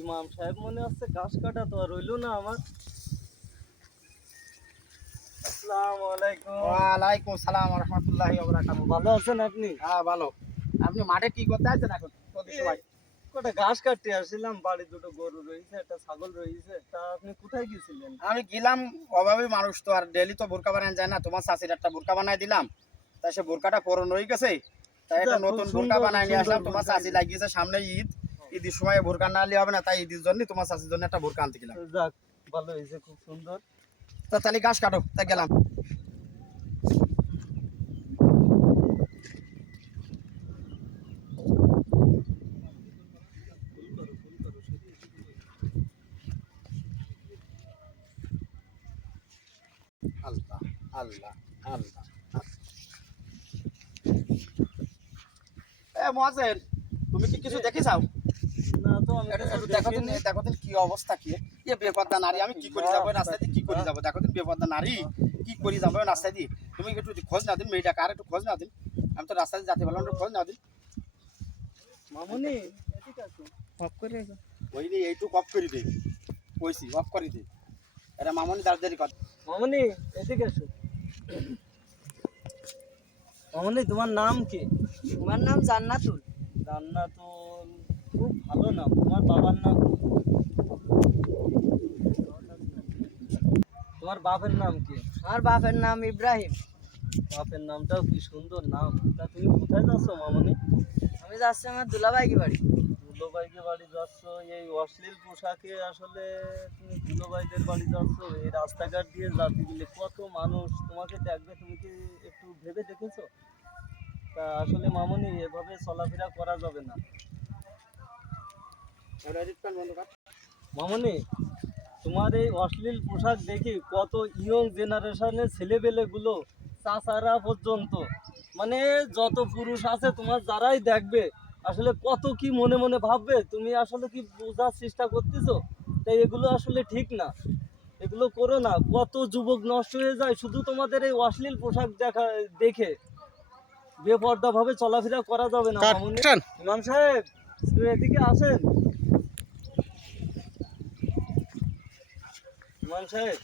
ইমাম সাহেব মনে হচ্ছে ঘাস কাটা তো আর রইলো না আমার। আসসালামু আলাইকুম। ওয়ালাইকুম সালাম ওয়া রাহমাতুল্লাহি ওয়া বারাকাতুহু। ভালো আছেন আপনি? হ্যাঁ ভালো। আপনি মাঠে কি করতে আছেন এখন? সময় কটা ঘাস কাটতে আসছিলাম, বাড়ি দুটো গরু রয়েছে, একটা ছাগল রয়েছে। তা আপনি কোথায় গেছিলেন? আমি গেলাম, অভাবী মানুষ তো আর ডেলি তো বোরকা বানানো যায় না। তোমার চাচির একটা বোরকা বানাই দিলাম, তাই সে বোরকাটা পুরনো হয়ে গেছে, তাই একটা যাক, নতুন খুব বোরকা সুন্দর বানাই নিয়ে সুন্দর আসলাম। তোমার বোরকা। চাচি লাগিয়েছে সামনে ঈদ, ঈদের সময় বোরকা না নিলে হবে না, তাই ঈদের জন্য তোমার চাচির জন্য একটা বোরকা আনতে গেলাম। যাক, ভালো হয়েছে, খুব সুন্দর। তো তাহলে ঘাস কাটো, তাই গেলাম। আল্লাহ আল্লাহ আল্লাহ। এ মহাজের, তুমি কি কিছু দেখে চাও? না তো আমি একটু কিছু দেখো দিন, দেখিনি। দেখো দিন কি অবস্থা, কি এ বেপর্দা নারী, আমি কি করে যাবো রাস্তা দিয়ে, কি করে যাবো? দেখো দিন বেপর্দা নারী, কি করে যাবো রাস্তা দিয়ে? তুমি একটু খোঁজ না দিন, মেয়েটাকে আর একটু খোঁজ না দিন। আমি তো রাস্তা দিয়ে যেতে পারলাম, একটু খোঁজ না দিন। মামুনি, এদিকে আসো। অফ করে রেখো। ওই রে, এইটুকু অফ করে দে, কইছি অফ করে দে। এটা মামনি দাঁড়িয়ে কর। মামুনি, এদিকে আসো। মামুনি, তোমার নাম কি? আমার নাম জান্নাতুল। জান্নাতুল, খুব ভালো নাম। তোমার বাবার নাম কি? তোমার বাপের নাম কি? আমার বাপের নাম ইব্রাহিম। বাপের নামটাও কি সুন্দর নাম। তা তুমি কোথায় যাচ্ছ মামুনি? আমি যাচ্ছি আমার দুলাভাইকে বাড়ি। দুলোবাইকে বাড়ি যাচ্ছ? এই অশ্লীল পোশাকে আসলে তুমি দুলোবাইদের বাড়ি যাচ্ছ? এই রাস্তাঘাট দিয়ে যাতে গেলে কত মানুষ তোমাকে দেখবে, তুমি কি একটু ভেবে দেখেছো? তা আসলে মামুনি, এভাবে চলাফেরা করা যাবে না। মামুনি, তোমার এই অশ্লীল পোশাক দেখি কত ইয়ং জেনারেশনের ছেলেপেলেগুলো, চাচারা পর্যন্ত, মানে যত পুরুষ আছে তোমার যারাই দেখবে আসলে কত কি মনে মনে ভাববে, তুমি আসলে কি বোঝার চেষ্টা করতেছো? তাই এগুলো আসলে ঠিক না, এগুলো করো না। কত যুবক নষ্ট হয়ে যায় শুধু তোমাদের এই অশ্লীল পোশাক দেখে। বেপর্দা ভাবে চলাফেরা করা যাবে না মামুনি। ইমাম সাহেব, একটু এদিকে আসেন। ইমাম সাহেব,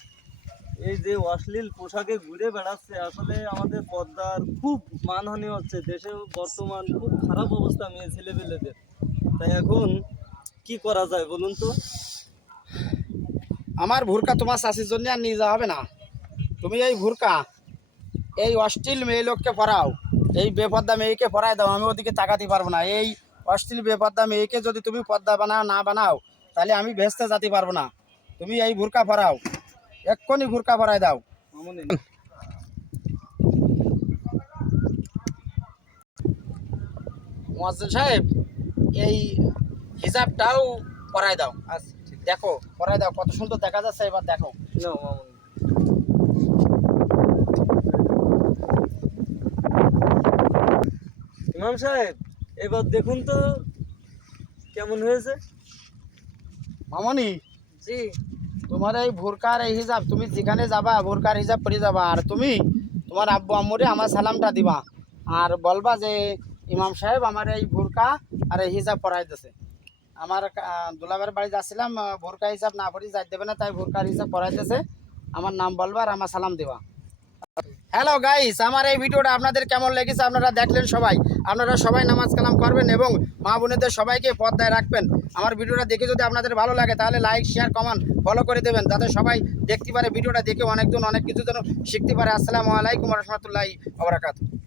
এই যে অশ্লীল পোশাকে ঘুরে বেড়াচ্ছে, আসলে আমাদের পর্দার খুব মানহানি হচ্ছে। দেশে বর্তমান খুব খারাপ অবস্থা মেয়ে ছেলেপেলেদের। তাই এখন কি করা যায় বলুন তো? আমার ভুরকা তোমার চাষির জন্য আর নিয়ে যাওয়া হবে না। তুমি এই ভুরকা এই অশ্লীল মেয়ে লোককে পড়াও, এই বেপর্দা মেয়েকে পড়ায় দাও, আমি ওদিকে তাকাতে পারবো না। এই অশ্লীল বেপর্দা মেয়েকে যদি তুমি পর্দা বানাও না বানাও, তাহলে আমি ভেস্তে যেতে পারবো না। তুমি এই ভুরকা পড়াও, এক্ষুনি ভুরকা পড়ায় দাও। মামুনি, মুয়াজ্জিন সাহেব, এই হিজাবটাও পরায় দাও। আচ্ছা ঠিক দেখো, পরায় দাও, কত সুন্দর দেখা যাচ্ছে, এবার দেখো। না মামুনি। ইমাম সাহেব, এবার দেখুন তো কেমন হয়েছে। মামনি, জি। তোমার এই ভুরকার এই হিজাব, তুমি যেখানে যাবা ভুরকার হিজাব পরে যাবা, আর তুমি তোমার আব্বু আম্মুরে আমার সালামটা দিবা, আর বলবা যে ইমাম সাহেব আমার এই ভুরকা আর এই হিজাব পরাই দিয়েছে। আমার দুলাভাইয়ের বাড়ি যাচ্ছিলাম, ভুরকা হিসাব না পরে যাই দেবে না, তাই ভুরকার হিসাব পরাইতেছে। আমার নাম বলবা আর আমার সালাম দেবা। হ্যালো গাইস, আমার এই ভিডিওটা আপনাদের কেমন লেগেছে আপনারা দেখলেন সবাই। আপনারা সবাই নামাজ কালাম করবেন এবং মা বোনেদের সবাইকে পর্দায় রাখবেন। আমার ভিডিওটা দেখে যদি আপনাদের ভালো লাগে তাহলে লাইক শেয়ার কমেন্ট ফলো করে দেবেন, যাতে সবাই দেখতে পারে, ভিডিওটা দেখে অনেকজন অনেক কিছু যেন শিখতে পারে। আসসালামু আলাইকুম ওয়া রাহমাতুল্লাহি ওয়া বারাকাতুহু।